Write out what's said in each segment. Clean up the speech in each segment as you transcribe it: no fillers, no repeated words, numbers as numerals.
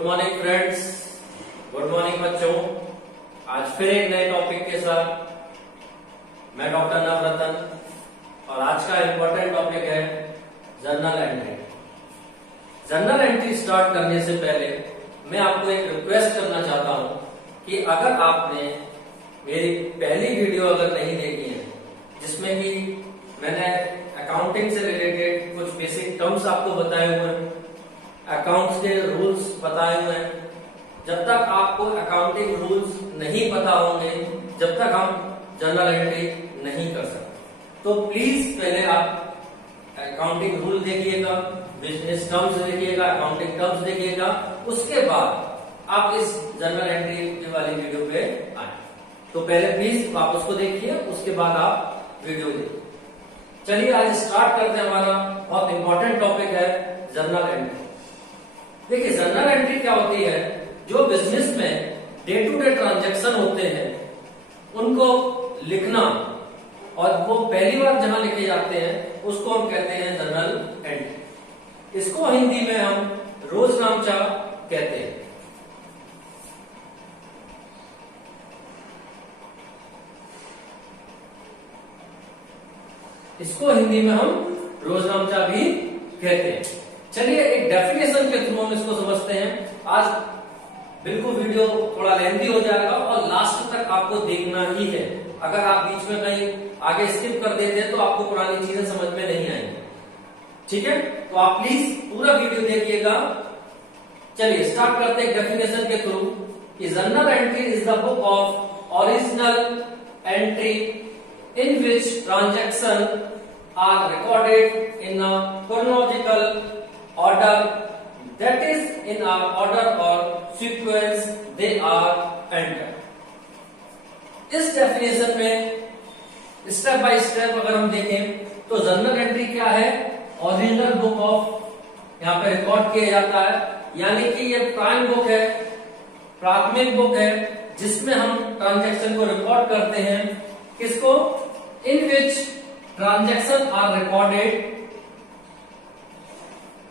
Good morning friends, good morning बच्चों। आज फिर एक नए टॉपिक के साथ मैं डॉक्टर नवरतन और आज का इम्पोर्टेंट टॉपिक है journal entry. Journal entry start करने से पहले मैं आपको एक रिक्वेस्ट करना चाहता हूं कि अगर आपने मेरी पहली वीडियो अगर नहीं देखी है जिसमें कि मैंने अकाउंटिंग से रिलेटेड कुछ बेसिक टर्म्स आपको बताए हुए हैं, अकाउंट्स के रूल्स बताए हुए हैं, जब तक आपको अकाउंटिंग रूल्स नहीं पता होंगे जब तक हम जर्नल एंट्री नहीं कर सकते। तो प्लीज पहले आप अकाउंटिंग रूल देखिएगा, बिजनेस टर्म्स देखिएगा, अकाउंटिंग टर्म्स देखिएगा, उसके बाद आप इस जर्नल एंट्री वाली वीडियो पे आए। तो पहले प्लीज आप उसको देखिए, उसके बाद आप वीडियो देखिए। चलिए आज स्टार्ट करते हैं। हमारा बहुत इंपॉर्टेंट टॉपिक है जर्नल एंट्री। देखिए जर्नल एंट्री क्या होती है, जो बिजनेस में डे टू डे ट्रांजैक्शन होते हैं उनको लिखना, और वो पहली बार जहां लिखे जाते हैं उसको हम कहते हैं जर्नल एंट्री। इसको हिंदी में हम रोजनामचा कहते हैं। इसको हिंदी में हम रोजनामचा भी कहते हैं। चलिए एक डेफिनेशन के थ्रू हम इसको समझते हैं। आज बिल्कुल वीडियो थोड़ा लेंथी हो जाएगा और लास्ट तक आपको देखना ही है। अगर आप बीच में कहीं आगे स्किप कर देते हैं तो आपको पुरानी चीजें समझ में नहीं आएंगी। ठीक है, तो आप प्लीज पूरा वीडियो देखिएगा। चलिए स्टार्ट करते हैं डेफिनेशन के थ्रू कि journal entry is the book of original entry in which transactions are recorded in a chronological order, that is in a order or sequence they are entered। इस definition में step by step अगर हम देखें तो journal entry क्या है, original book of यहाँ पे रिकॉर्ड किया जाता है, यानी कि ये प्राइम बुक है, प्राथमिक बुक है जिसमें हम ट्रांजैक्शन को रिकॉर्ड करते हैं। किसको? इन विच ट्रांजैक्शन आर रिकॉर्डेड,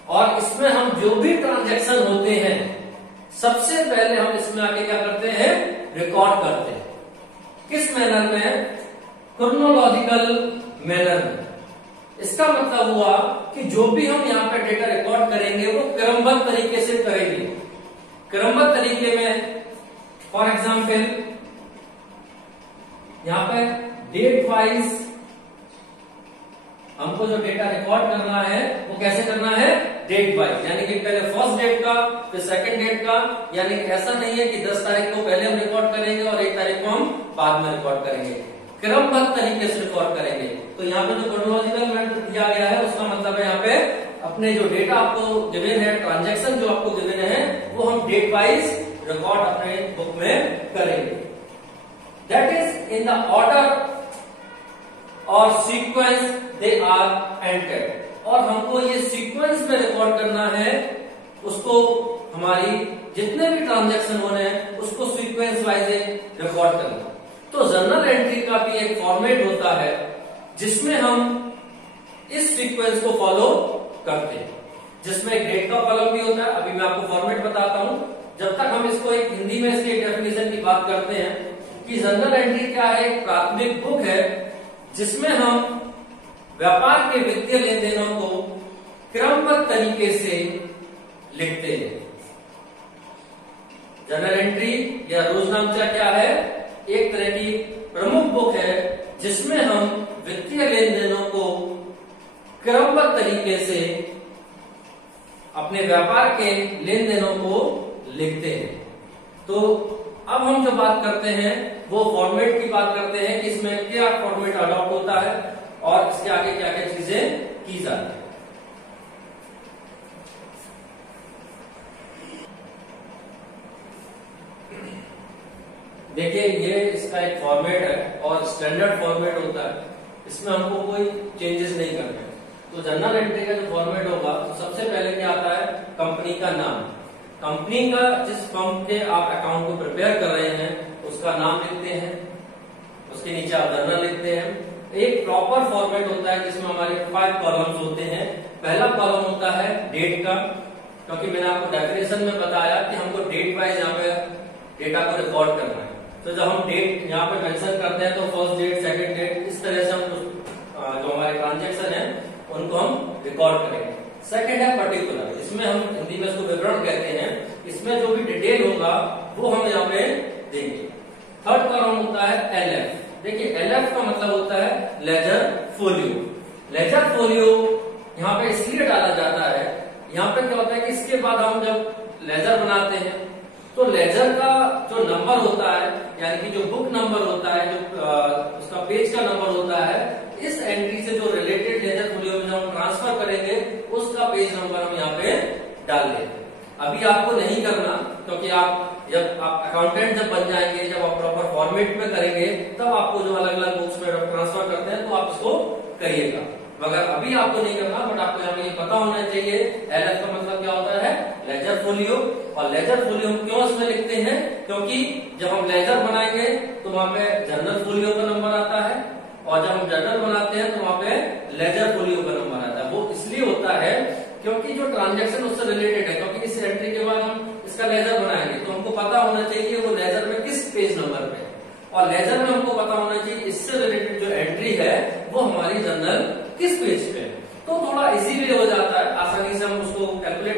और इसमें हम जो भी ट्रांजैक्शन होते हैं सबसे पहले हम इसमें आके क्या करते हैं, रिकॉर्ड करते हैं। किस मैनर में? क्रोनोलॉजिकल मैनर में। इसका मतलब हुआ कि जो भी हम यहाँ पे डेटा रिकॉर्ड करेंगे वो क्रमबद्ध तरीके से करेंगे। क्रमबद्ध तरीके में फॉर एग्जाम्पल यहाँ पे डेट वाइज हमको जो डेटा रिकॉर्ड करना है वो कैसे करना है, डेट वाइज, यानी कि पहले फर्स्ट डेट का फिर सेकंड डेट का। यानी कि ऐसा नहीं है कि 10 तारीख को पहले हम रिकॉर्ड करेंगे और 1 तारीख को हम बाद में रिकॉर्ड करेंगे, क्रमबद्ध तरीके से रिकॉर्ड करेंगे। तो यहाँ पे जो क्रोनोलॉजिकल मेथड दिया गया है उसका मतलब है यहाँ पे अपने जो डेटा आपको गिवन है, ट्रांजेक्शन जो आपको गिवन है वो हम डेट वाइज रिकॉर्ड अपने बुक में करेंगे। That is in the order और सीक्वेंस दे आर एंटर्ड, और हमको ये सीक्वेंस में रिकॉर्ड करना है। उसको हमारी जितने भी ट्रांजैक्शन होने हैं उसको सीक्वेंस वाइज रिकॉर्ड करना। तो जर्नल एंट्री का भी एक फॉर्मेट होता है जिसमें हम इस सीक्वेंस को फॉलो करते हैं, जिसमें एक डेट का कॉलम भी होता है। अभी मैं आपको फॉर्मेट बताता हूं। जब तक हम इसको एक हिंदी में इसकी डेफिनेशन की बात करते हैं कि जर्नल एंट्री क्या है, एक प्राथमिक बुक है जिसमें हम व्यापार के वित्तीय लेन देनों को क्रमबद्ध तरीके से लिखते हैं। जर्नल एंट्री या रोजनामचा क्या है, एक तरह की प्रमुख बुक है जिसमें हम वित्तीय लेन देनों को क्रमबद्ध तरीके से अपने व्यापार के लेन देनों को लिखते हैं। तो अब हम जो बात करते हैं वो फॉर्मेट की बात करते हैं कि इसमें क्या फॉर्मेट अडॉप्ट होता है और इसके आगे क्या क्या चीजें की जाती है। देखिए ये इसका एक फॉर्मेट है और स्टैंडर्ड फॉर्मेट होता है, इसमें हमको कोई चेंजेस नहीं करने। तो जर्नल एंट्री का जो फॉर्मेट होगा तो सबसे पहले क्या आता है, कंपनी का नाम। कंपनी का जिस फर्म के आप अकाउंट को प्रिपेयर कर रहे हैं उसका नाम लिखते हैं, उसके नीचे आप जर्नल लिखते हैं। एक प्रॉपर फॉर्मेट होता है जिसमें हमारे 5 कॉलम्स होते हैं। पहला कॉलम होता है डेट का, क्योंकि मैंने आपको डेफिनेशन में बताया कि हमको डेट वाइज यहाँ पे डेटा को रिकॉर्ड करना है। तो जब हम डेट यहाँ पे मेंशन करते हैं तो फर्स्ट डेट, सेकंड डेट, इस तरह से हम जो हमारे ट्रांजेक्शन है उनको हम रिकॉर्ड करेंगे। सेकंड है पर्टिकुलर, इसमें हम हिंदी में इसको विवरण कहते हैं, इसमें जो भी डिटेल होगा वो हम यहाँ पे देंगे। थर्ड कॉलम होता है एलएफ। देखिए एलएफ का मतलब होता है लेजर फोलियो। लेजर फोलियो यहाँ पे इसलिए डाला जाता है, यहाँ पे क्या होता है कि इसके बाद हम जब लेजर बनाते हैं तो लेजर का जो नंबर होता है, यानी कि जो बुक नंबर होता है, जो उसका पेज का नंबर होता है, इस एंट्री से जो रिलेटेड लेजर फोलियो में हम ट्रांसफर करेंगे उसका पेज नंबर हम यहाँ पे डाल देंगे। अभी आपको नहीं करना, क्योंकि जब आप अकाउंटेंट जब बन जाएंगे, जब आप प्रॉपर फॉर्मेट में करेंगे, तब आपको जो अलग अलग बुक्स में ट्रांसफर करते हैं तो आप इसको करिएगा, मगर अभी आपको नहीं करना। बट आपको यहाँ पे ये पता होना चाहिए एलएफ का मतलब क्या होता है, लेजर फोलियो। और लेजर फोलियो क्यों इसमें लिखते हैं, क्योंकि जब हम लेजर बनाएंगे तो वहां पे जनरल फोलियो का नंबर आता है, और जब हम जनरल बनाते हैं तो वहां पे लेजर फोलियो का नंबर आता है। वो इसलिए होता है क्योंकि जो ट्रांजेक्शन उससे रिलेटेड है, क्योंकि इस एंट्री के बाद हम इसका लेजर बनाएंगे तो हमको पता होना चाहिए वो लेजर में किस पेज नंबर पे, और लेजर में हमको पता होना चाहिए इससे रिलेटेड जो एंट्री है वो हमारी जनरल किस पेज पे। तो थोड़ा इजीली हो जाता है, आसानी से हम उसको कैलकुलेट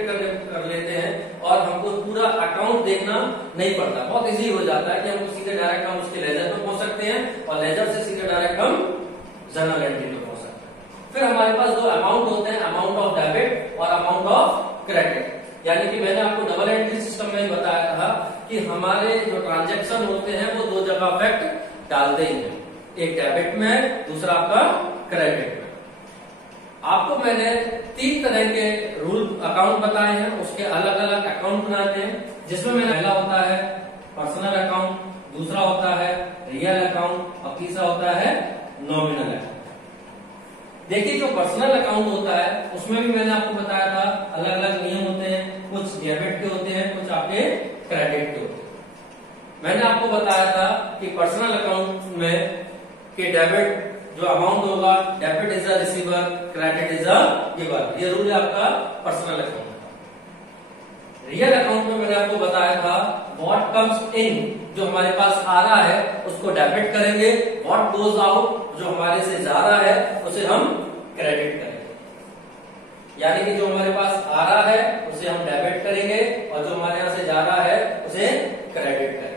कर लेते हैं और हमको पूरा अकाउंट देखना नहीं पड़ता। बहुत इजी हो जाता है कि हमको सीधे डायरेक्ट हम उसके लेजर पे पहुंच सकते हैं और लेजर से सीधे डायरेक्ट हम जनरल एंट्री पे पहुंच सकते हैं। फिर हमारे पास दो अमाउंट होते हैं, अमाउंट ऑफ डेबिट और अमाउंट ऑफ क्रेडिट। यानी कि मैंने आपको डबल एंट्री सिस्टम में बताया था कि हमारे जो ट्रांजेक्शन होते हैं वो दो जगह इफेक्ट डालते ही हैं, एक डेबिट में, दूसरा आपका क्रेडिट में। आपको मैंने 3 तरह के रूल अकाउंट बताए हैं, उसके अलग अलग अकाउंट बनाते हैं, जिसमें मैंने पहला होता है पर्सनल अकाउंट, दूसरा होता है रियल अकाउंट और तीसरा होता है नॉमिनल अकाउंट। देखिए जो पर्सनल अकाउंट होता है उसमें भी मैंने आपको बताया था अलग अलग नियम होते हैं, कुछ डेबिट के होते हैं, कुछ आपके क्रेडिट के होते हैं। मैंने आपको बताया था कि पर्सनल अकाउंट में कि डेबिट जो अमाउंट होगा, debit is a receiver, credit is a giver, ये रूल है आपका पर्सनल अकाउंट का। रियल अकाउंट में मैंने आपको बताया था व्हाट कम्स इन, जो हमारे पास आ रहा है उसको डेबिट करेंगे, व्हाट गोज आउट, जो हमारे से जा रहा है उसे हम क्रेडिट करेंगे। यानी कि जो हमारे पास आ रहा है उसे हम डेबिट करेंगे और जो हमारे यहां से जा रहा है उसे क्रेडिट करेंगे।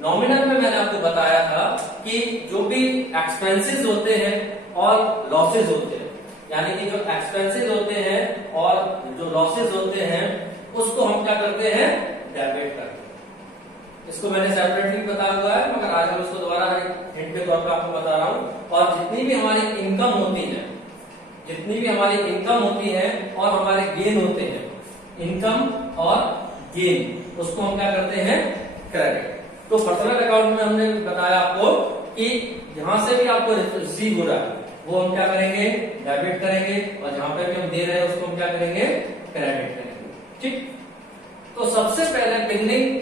नॉमिनल में मैंने आपको बताया था कि जो भी एक्सपेंसेस होते हैं और लॉसेस होते हैं, यानी कि जो एक्सपेंसेस होते हैं और जो लॉसेस होते हैं उसको हम क्या करते हैं, डेबिट करते हैं। इसको मैंने सेपरेटली बताया हुआ है, मगर आज हम इसको दोबारा हिंट के तौर पर आपको बता रहा हूं। और जितनी भी हमारी इनकम होती है, जितनी भी हमारी इनकम होती है और हमारे गेन होते हैं, इनकम और गेन, उसको हम क्या करते हैं, क्रेडिट। तो पर्सनल अकाउंट में हमने बताया आपको कि जहां से भी आपको रिसीव हो रहा है वो हम क्या करेंगे, डेबिट करेंगे, और जहां पे भी हम दे रहे हैं उसको हम क्या करेंगे, क्रेडिट करेंगे। ठीक, तो सबसे पहले बिगनिंग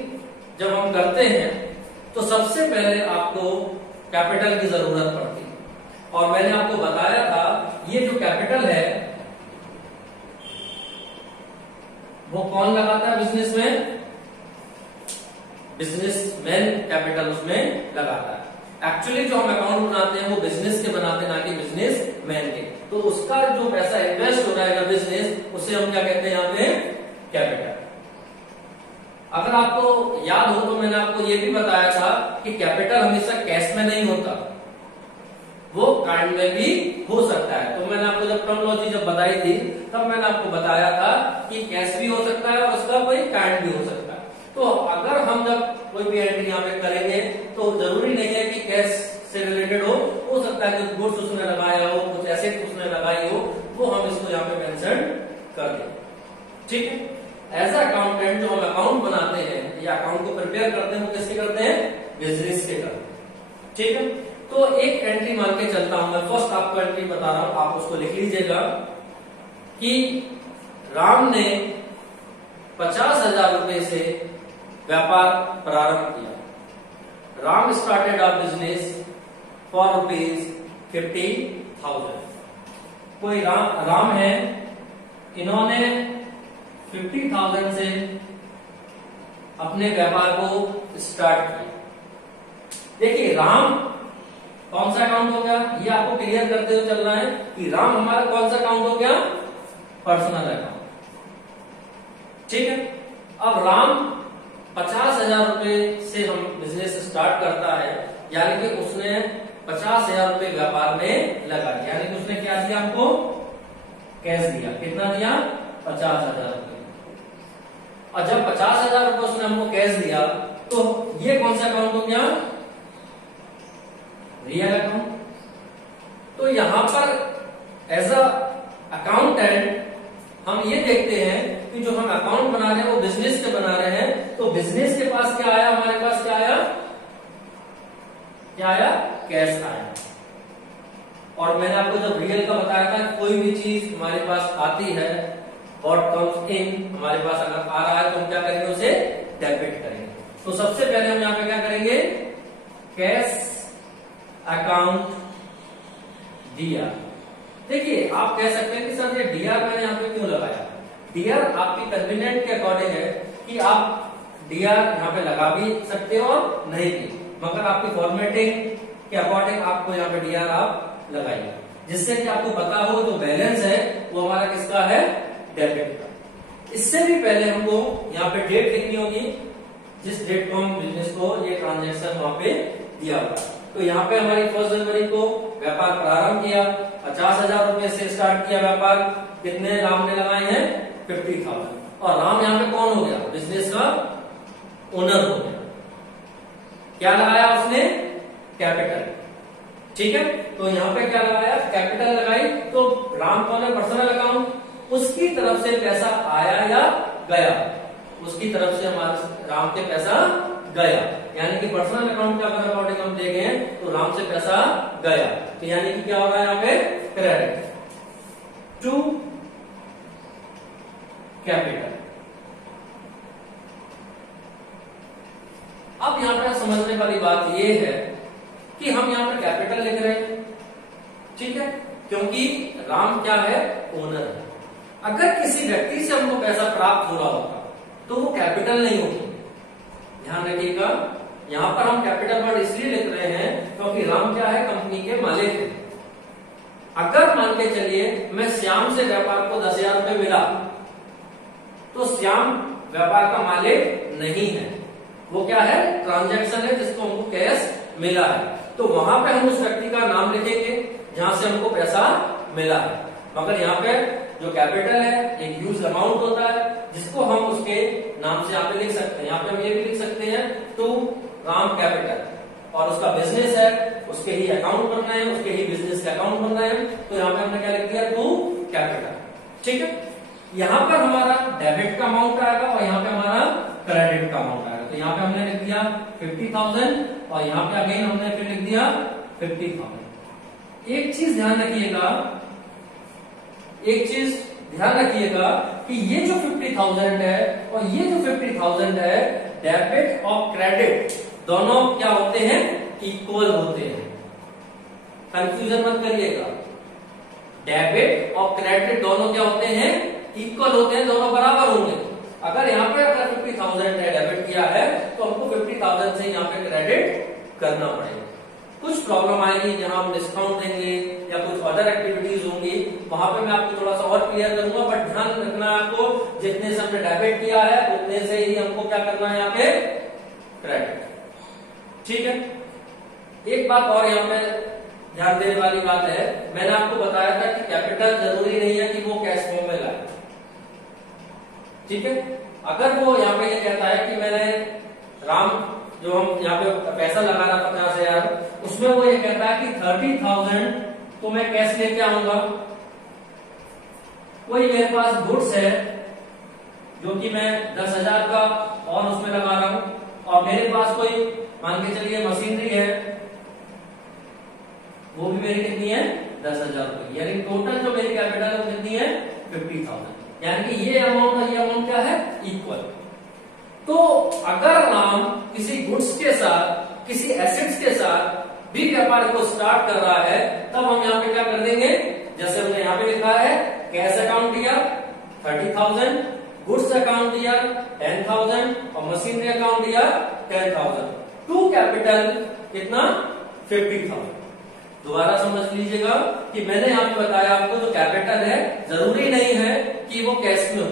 जब हम करते हैं तो सबसे पहले आपको कैपिटल की जरूरत पड़ती है। और मैंने आपको बताया था ये जो कैपिटल है वो कौन लगाता है बिजनेस में, बिजनेसमैन कैपिटल उसमें लगाता है। एक्चुअली जो हम अकाउंट बनाते हैं वो बिजनेस के बनाते हैं, ना कि बिजनेसमैन के। तो उसका जो पैसा इन्वेस्ट हो रहा है बिजनेस, उसे हम क्या कहते हैं यहाँ पे, कैपिटल। अगर आपको याद हो तो मैंने आपको ये भी बताया था कि कैपिटल हमेशा कैश में नहीं होता, वो काइंड में भी हो सकता है। तो मैंने आपको जब टर्मिनोलॉजी जब बताई थी तब मैंने आपको बताया था कि कैश भी हो सकता है और उसका कोई काइंड भी हो सकता है। तो अगर हम जब कोई भी एंट्री यहाँ पे करेंगे तो जरूरी नहीं है कि कैश से रिलेटेड हो सकता है कुछ गुड्स उसने लगाया हो, कुछ एसेट उसने लगाई हो, वो हम इसको यहाँ पे मेंशन कर दें। ठीक है, एज अकाउंटेंट जो हम अकाउंट बनाते हैं या अकाउंट को प्रिपेयर करते हैं वो किसके करते हैं, बिजनेस के करते हैं। ठीक है, तो एक एंट्री मान के चलता हूं मैं, फर्स्ट आपको एंट्री बता रहा हूं, आप उसको लिख लीजिएगा कि राम ने 50,000 रुपए से व्यापार प्रारंभ किया। Ram started a business for ₹50,000। कोई राम है, इन्होंने 50,000 से अपने व्यापार को स्टार्ट किया। देखिए राम कौन सा अकाउंट हो गया, ये आपको क्लियर करते हुए चलना है कि राम हमारा कौन सा अकाउंट हो गया, पर्सनल अकाउंट। ठीक है, अब राम 50,000 रुपए से हम बिजनेस स्टार्ट करता है, यानी कि उसने 50,000 रुपए व्यापार में लगा दिया, यानी कि उसने क्या दिया, हमको कैश दिया। कितना दिया, 50,000 रुपए। और जब 50,000 रुपए उसने हमको कैश दिया तो ये कौन सा अकाउंट हो गया, रियल अकाउंट। तो यहां पर एज अ अकाउंटेंट हम ये देखते हैं कि जो हम अकाउंट बना रहे हैं वो बिजनेस के बना रहे हैं, तो बिजनेस के पास क्या आया, हमारे पास क्या आया, क्या आया, कैश आया। और मैंने आपको जब रियल का बताया था, कोई भी चीज हमारे पास आती है, व्हाट कम्स इन, हमारे पास अगर आ रहा है तो हम क्या करेंगे, उसे डेबिट करेंगे। तो सबसे पहले हम यहाँ पे क्या करेंगे, कैश अकाउंट डीआर। देखिए आप कह सकते हैं कि सर ये डीआर मैंने यहाँ पे क्यों लगाया। डीआर आपकी कन्वीनियंट के अकॉर्डिंग है कि आप डीआर यहाँ पे लगा भी सकते हो और नहीं भी, मगर आपकी फॉर्मेटिंग के अकॉर्डिंग आपको यहाँ पे डीआर आप लगाइए, जिससे कि आपको पता हो जो बैलेंस है वो हमारा किसका है, डेबिट का। इससे भी पहले हमको यहाँ पे डेट लिखनी होगी, जिस डेट को हम बिजनेस को ये ट्रांजेक्शन वहां पे दिया हुआ। तो यहाँ पे हमारी 1 जनवरी को व्यापार प्रारंभ किया, 50,000 रुपए से स्टार्ट किया व्यापार, कितने राम ने लगाए हैं, 50,000। और राम यहाँ पे कौन हो गया, बिजनेस का ओनर हो गया। क्या लगाया उसने, कैपिटल। ठीक है, तो यहाँ पे क्या लगाया, कैपिटल लगाई। तो राम कौन है, पर्सनल अकाउंट, उसकी तरफ से पैसा आया या गया, उसकी तरफ से हमारे राम के पैसा गया, यानी कि पर्सनल अकाउंट के अकॉर्डिंग हम देखें तो राम से पैसा गया। तो यानी कि क्या हो रहा है यहाँ पे, क्रेडिट टू कैपिटल। अब यहाँ पे समझने वाली बात ये है कि हम यहाँ पे कैपिटल लिख रहे हैं, ठीक है, क्योंकि राम क्या है, ओनर है। अगर किसी व्यक्ति से हमको पैसा प्राप्त हो रहा होगा तो वो कैपिटल नहीं होगी। ध्यान रखिएगा, यहाँ पर हम कैपिटल वर्ड इसलिए लिख रहे हैं क्योंकि राम क्या है, कंपनी के मालिक है। अगर मान के चलिए मैं श्याम से व्यापार को 10,000 रुपए मिला, तो श्याम व्यापार का मालिक नहीं है, वो क्या है, ट्रांजैक्शन है जिसको हमको कैश मिला है। तो वहां पे हम उस व्यक्ति का नाम लिखेंगे जहां से हमको पैसा मिला है। मगर यहाँ पे जो कैपिटल है एक ह्यूज अमाउंट होता है जिसको हम उसके नाम से यहाँ पे लिख सकते हैं। यहाँ पे हम ये भी लिख सकते हैं टू राम कैपिटल, और उसका बिजनेस है, उसके ही अकाउंट बन रहे हैं, उसके ही बिजनेस के अकाउंट बन रहे हैं, तो यहाँ पे हमने क्या लिख दिया, टू कैपिटल। ठीक है, यहाँ पर हमारा डेबिट का अमाउंट आएगा और यहाँ पे हमारा क्रेडिट का अमाउंट आएगा। तो यहाँ पे हमने लिख दिया 50,000 और यहाँ पे अगेन हमने फिर लिख दिया 50,000। एक चीज ध्यान रखिएगा, एक चीज ध्यान रखिएगा कि ये जो 50,000 है और ये जो 50,000 है, डेबिट और क्रेडिट दोनों क्या होते हैं, इक्वल होते हैं। कंफ्यूजन मत करिएगा, डेबिट और क्रेडिट दोनों क्या होते हैं, इक्वल होते हैं, दोनों बराबर होंगे। अगर यहाँ पे अगर 50,000 है डेबिट किया है तो हमको 50,000 से यहाँ पे क्रेडिट करना पड़ेगा। कुछ प्रॉब्लम आएगी जहां हम डिस्काउंट देंगे या कुछ अदर एक्टिविटीज होंगी, वहां पे मैं आपको थोड़ा सा और क्लियर करूंगा, बट ध्यान रखना आपको, जितने से हमने डेबिट किया है उतने से ही हमको क्या करना है, यहाँ पे क्रेडिट। ठीक है, एक बात और यहाँ पे ध्यान देने वाली बात है, मैंने आपको बताया था कि कैपिटल जरूरी नहीं है कि वो कैश फॉर्म में लाए। ठीक है, अगर वो यहाँ पे ये कहता है कि मैंने राम जो हम यहाँ पे पैसा लगा रहा 50,000, उसमें वो ये कहता है कि 30,000 तो मैं कैश लेके आऊंगा। कोई मेरे पास गुड्स है जो कि मैं 10,000 का और उसमें लगा रहा हूं, और मेरे पास कोई मान के चलिए मशीनरी है, वो भी मेरी कितनी है, 10,000 रुपए, यानी टोटल जो मेरी कैपिटल है वो कितनी है, 50,000। यानी कि ये अमाउंट और ये अमाउंट क्या है, इक्वल। तो अगर हम किसी गुड्स के साथ, किसी एसेट्स के साथ भी व्यापार को स्टार्ट कर रहा है, तब हम यहाँ पे क्या कर देंगे, जैसे हमने यहाँ पे लिखा है कैश अकाउंट दिया 30,000 गुड्स अकाउंट दिया 10,000 और मशीनरी अकाउंट दिया 10,000। टू कैपिटल कितना 50,000। दोबारा समझ लीजिएगा कि मैंने यहाँ पे बताया आपको जो कैपिटल है जरूरी नहीं है कि वो कैश में हो,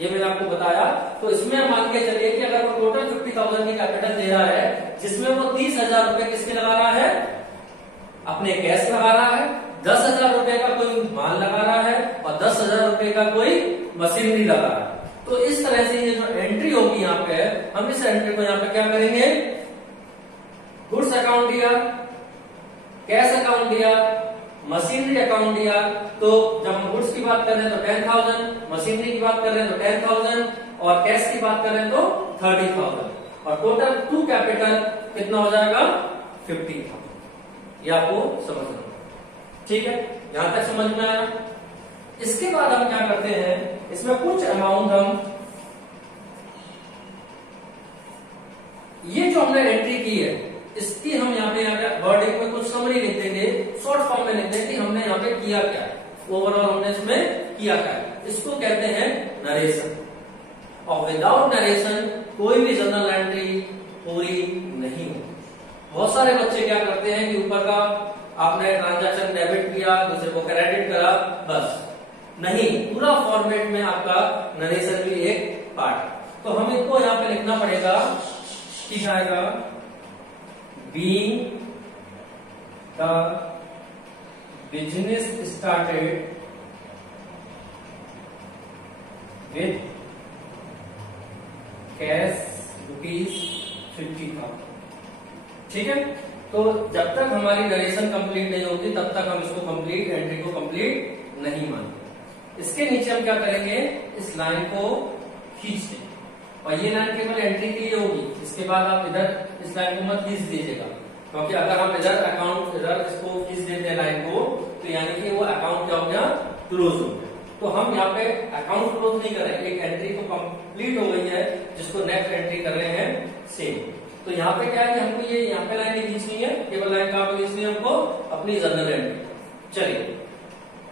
ये मैंने आपको बताया। तो इसमें मान के चलिए कि अगर वो टोटल 50,000 की कैपिटल दे रहा है, जिसमें वो 30,000 रुपए किसके लगा रहा है, अपने कैश लगा रहा है, 10,000 रुपए का कोई माल लगा रहा है और 10,000 रुपए का कोई मशीनरी लगा रहा है। तो इस तरह से ये जो एंट्री होगी यहाँ पे, हम इस एंट्री को यहाँ पे क्या करेंगे, गुड्स अकाउंट दिया, कैश अकाउंट दिया, मशीनरी अकाउंट दिया। तो जब हम गुड्स की बात कर रहे हैं तो 10,000, मशीनरी की बात कर रहे हैं तो 10,000 और कैश की बात कर रहे हैं तो 30,000 और टोटल टू कैपिटल कितना हो जाएगा 50,000। ये आपको समझना, ठीक है, यहां तक समझ में आया। इसके बाद हम क्या करते हैं, इसमें कुछ अमाउंट हम ये जो हमने एंट्री की है इसकी हम यहाँ पे वर्डिंग में कुछ समरी लिख देंगे, शॉर्ट फॉर्म में लिख देंगे कि हमने यहाँ पे किया क्या है, ओवरऑल हमने इसमें किया क्या है। इसको कहते हैं नरेशन। और विदाउट नरेशन कोई भी जर्नल एंट्री पूरी नहीं होती। बहुत सारे बच्चे क्या करते हैं कि ऊपर का आपने ट्रांजैक्शन डेबिट किया, दूसरे को क्रेडिट करा, बस नहीं, पूरा फॉर्मेट में आपका नरेशन भी एक पार्ट। तो हम इसको यहाँ पे लिखना पड़ेगा कि आएगा being the business started with cash ₹50,000। ठीक है, तो जब तक हमारी नरेशन कंप्लीट नहीं होती तब तक हम इसको कंप्लीट एंट्री को कंप्लीट नहीं मानते। इसके नीचे हम क्या करेंगे, इस लाइन को खींच दें और ये लाइन केवल एंट्री के लिए होगी। इसके बाद आप इधर इस लाइन को मत खींच दीजिएगा, क्योंकि अगर हम इधर अकाउंट इधर इसको खींच देते हैं लाइन को, तो यानी कि वो अकाउंट क्या हो गया, क्लोज हो गया। तो हम यहाँ पे अकाउंट क्लोज नहीं कर रहे हैं, एक एंट्री तो कंप्लीट हो गई है जिसको नेक्स्ट एंट्री कर रहे हैं सेम। तो यहाँ पे क्या है कि हमको ये यहाँ पे लाइन नहीं खींचनी है, केवल लाइन कहाँ पे खींचनी है हमको, अपनी जर्नल एंट्री। चलिए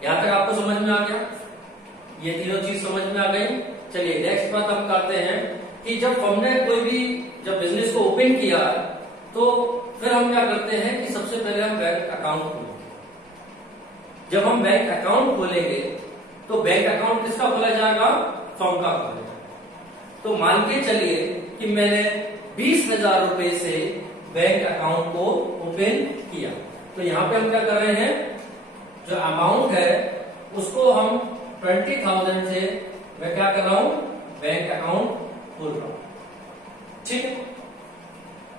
यहाँ तक आपको समझ में आ गया, ये तीनों चीज समझ में आ गई। चलिए नेक्स्ट बात हम करते हैं कि जब हमने कोई भी जब बिजनेस को ओपन किया तो फिर हम क्या करते हैं कि सबसे पहले हम बैंक अकाउंट खोलेंगे। जब हम बैंक अकाउंट खोलेंगे तो बैंक अकाउंट किसका खोला जाएगा, फर्म का खोला जाएगा। तो मान के चलिए कि मैंने 20,000 रुपए से बैंक अकाउंट को ओपन किया, तो यहाँ पे हम क्या कर रहे हैं, जो अमाउंट है उसको हम 20,000 से मैं क्या कर रहा हूं, बैंक अकाउंट खोल रहा हूं। ठीक है,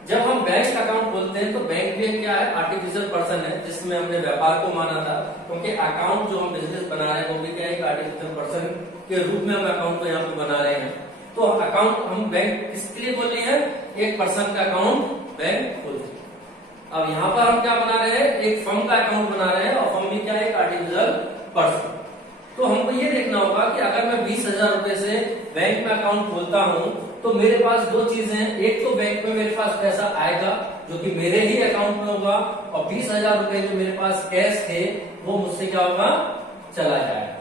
जब हम बैंक अकाउंट खोलते हैं तो बैंक भी क्या है, आर्टिफिशियल पर्सन है जिसमें हमने व्यापार को माना था, क्योंकि अकाउंट जो हम बिजनेस बना रहे हैं वो भी क्या है, आर्टिफिशियल पर्सन के रूप में हम अकाउंट को यहाँ पे बना रहे हैं। तो अकाउंट हम बैंक किसके लिए खोल रहे हैं, एक पर्सन का अकाउंट बैंक खोल रहे हैं। अब यहाँ पर हम क्या बना रहे हैं, एक फर्म का अकाउंट बना रहे हैं और फर्म भी क्या है, एक आर्टिफिशियल पर्सन। तो हमको ये देखना होगा कि अगर मैं 20,000 रुपए से बैंक में अकाउंट खोलता हूं तो मेरे पास दो चीजें हैं, एक तो बैंक में मेरे पास पैसा आएगा जो कि मेरे ही अकाउंट में होगा, और 20,000 रुपए जो मेरे पास कैश थे वो मुझसे क्या होगा, चला जाएगा।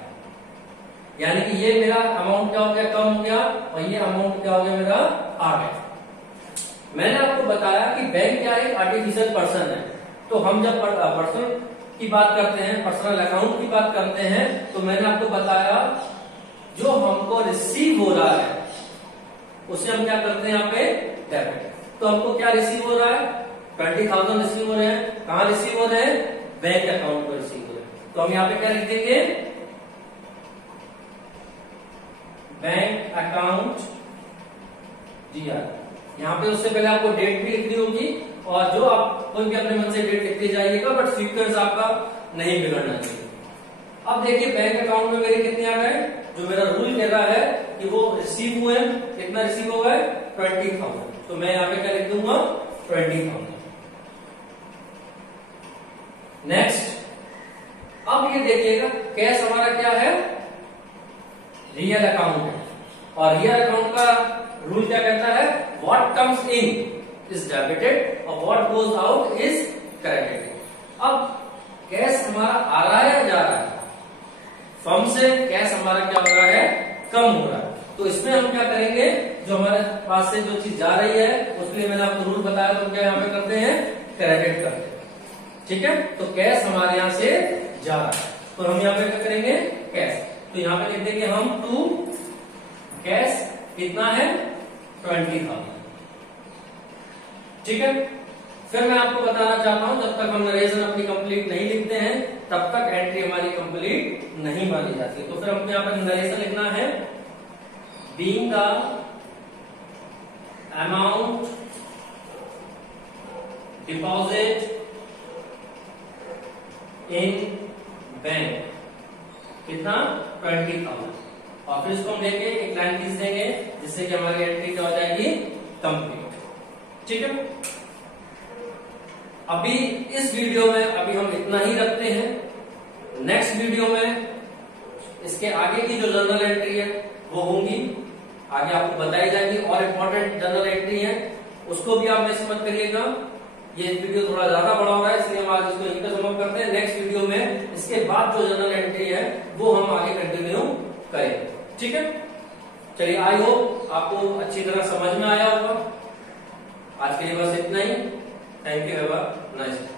यानी कि ये मेरा अमाउंट क्या हो गया, कम हो गया, और ये अमाउंट क्या हो गया, मेरा आ गया। मैंने आपको बताया कि बैंक क्या एक आर्टिफिशियल पर्सन है, तो हम जब पर्सन की बात करते हैं, पर्सनल अकाउंट की बात करते हैं, तो मैंने आपको बताया जो हमको रिसीव हो रहा है उसे हम क्या करते हैं, यहाँ पे डेबिट। तो हमको क्या रिसीव हो रहा है, 20,000 रिसीव हो रहे हैं। कहाँ रिसीव हो रहे हैं, बैंक अकाउंट पर रिसीव हो रहे हैं। तो हम यहाँ पे क्या लिख देंगे, बैंक अकाउंट दिया। यहाँ पे उससे पहले आपको डेट भी लिखनी होगी, और जो आप कोई भी अपने मन से डेट लिखते जाइएगा, बट सीक्वेंस आपका नहीं बिगड़ना चाहिए। अब देखिए बैंक अकाउंट में मेरे कितने आ गए, जो मेरा रूल कह रहा है कि वो रिसीव हुए, कितना रिसीव हुआ है, 20,000। तो मैं यहाँ पे क्या लिख दूंगा, 20,000। नेक्स्ट, अब ये देखिएगा कैश हमारा क्या है, रियल अकाउंट है, और रियल अकाउंट का रूल क्या कहता है, what comes in is debited और what goes out is credited. अब कैश हमारा आ रहा है या जा रहा है, फर्म से कैश हमारा क्या हो रहा है, कम हो रहा है। तो इसमें हम क्या करेंगे, जो हमारे पास से जो चीज जा रही है उसके लिए मैंने आपको रूल बताया, तो क्या यहाँ पे करते हैं, क्रेडिट करते हैं। ठीक है, तो कैश हमारे यहाँ से जा रहा है, तो हम यहाँ पे क्या करेंगे, कैश। तो यहाँ पे लिख देंगे हम टू कैश कितना है, 20,000। ठीक है, फिर मैं आपको बताना चाहता हूं, जब तक हम नरेशन अपनी कंप्लीट नहीं लिखते हैं तब तक एंट्री हमारी कंप्लीट नहीं मानी जाती। तो फिर हमको यहाँ पर नरेशन लिखना है, being the amount deposit in bank कितना, 20,000। और फिर इसको हम लेके एक लाइन खींच देंगे जिससे कि हमारी एंट्री क्या हो जाएगी, कंप्लीट। ठीक है, अभी इस वीडियो में अभी हम इतना ही रखते हैं। नेक्स्ट वीडियो में इसके आगे की जो जर्नल एंट्री है वो होंगी, आगे आपको बताई जाएगी, और इम्पोर्टेंट जर्नल एंट्री है उसको भी आप मिस मत करिएगा। ये वीडियो थोड़ा ज्यादा बड़ा हो रहा है, इसलिए हम आज इसको यहीं पे समाप्त करते हैं। नेक्स्ट वीडियो में इसके बाद जो जर्नल एंट्री है वो हम आगे कंटिन्यू करेंगे। ठीक है, चलिए, आई होप आपको अच्छी तरह समझ में आया होगा। आज के लिए बस इतना ही। Thank you, have a nice day.